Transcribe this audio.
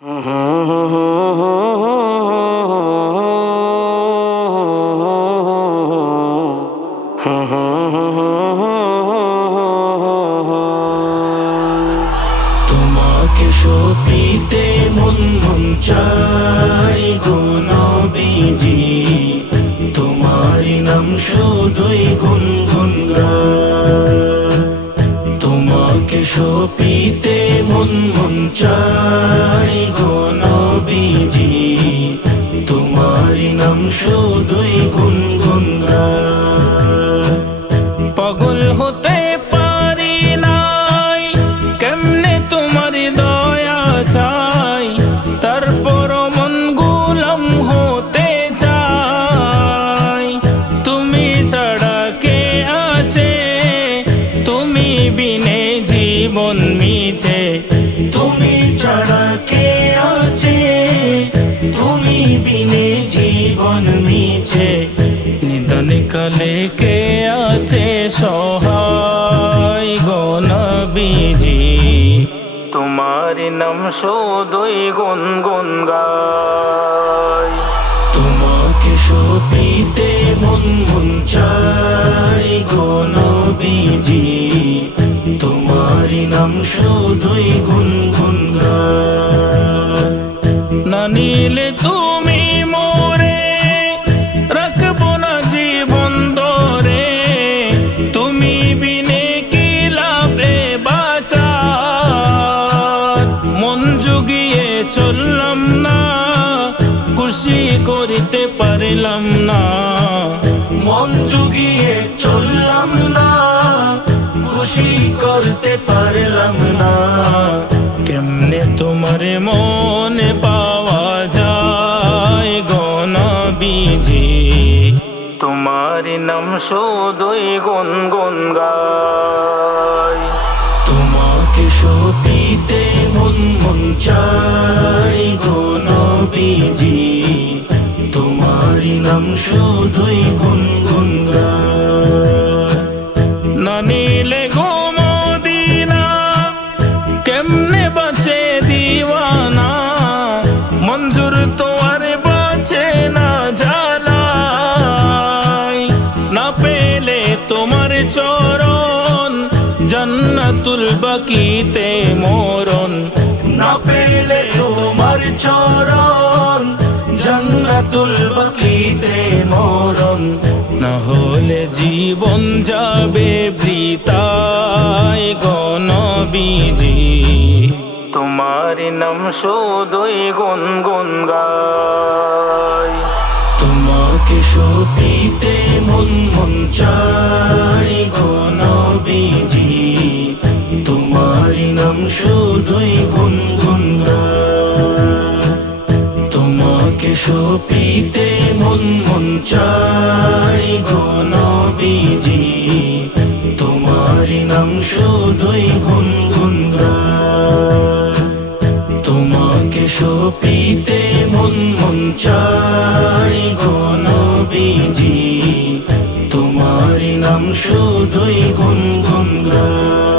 তোমাকে সপিতে মন মন চাই গো নবীজি, তোমারি নাম শুধুই গুনগুন গাই। তোমাকে সপিতে মন মন চাই গো নবীজি, তোমারি নাম শুধুই গুনগুন গাই। পাগল হতে পারি নাই, কেমনে তোমার দয়া চাই, তারপর মন গোলাম হতে চাই। তুমি ছাড়া কে আছে, তুমি বিনে জীবন মিছে। তুমি ছাড়া কে আছে, তুমি বিনে জীবন মিছে। নিদান কালে কে আছে সহায় গো নবীজি, তোমারি নাম শুধুই গুনগুন গাই। তোমাকে সপিতে মন মন চাই গো নবীজি, তোমারি নাম শুধুই গুনগুন গাই। না নিলে তুমি মোরে রাখবো না জীবন ধরে, তুমি বিনে কি লাভে বাঁচার। মন জুগিয়ে চললাম না, খুশি করিতে পারলাম না। মন জুগিয়ে চললাম না, খুশি করতে পারলাম না। কেমনে তোমার মনে পাওয়া যায় গো নবীজি, তোমারি নাম শুধুই গুনগুন গাই। তোমাকে সপিতে মন মন চাই গো নবীজি, তোমারি নাম শুধুই গুনগুন গাই। না নিলে গো মদিনা, কেমনে বাঁচে দিওয়ানা। মঞ্জুর তো আর বাঁচে না ঝালাই, না পেলে তোমার চরণ জান্নাতুল বাকিতে মরণ। না পেলে তোমার চরণ জান্নাতুল বাকিতে মরণ। না হলে জীবন যাবে বৃথায় গো নবীজি, তোমারি নাম শুধুই গুনগুন গাই। তোমাকে সপিতে মন মন চাই গো নবীজি, তোমারি নাম শুধুই গুনগুন গাই। তোমাকে সপিতে মন মন চাই গো নবীজি, তোমারি নাম শুধুই গুনগুন গাই। তোমাকে সপিতে মন মন চাই গো নবীজি, তোমারি নাম শুধুই গুনগুন গাই।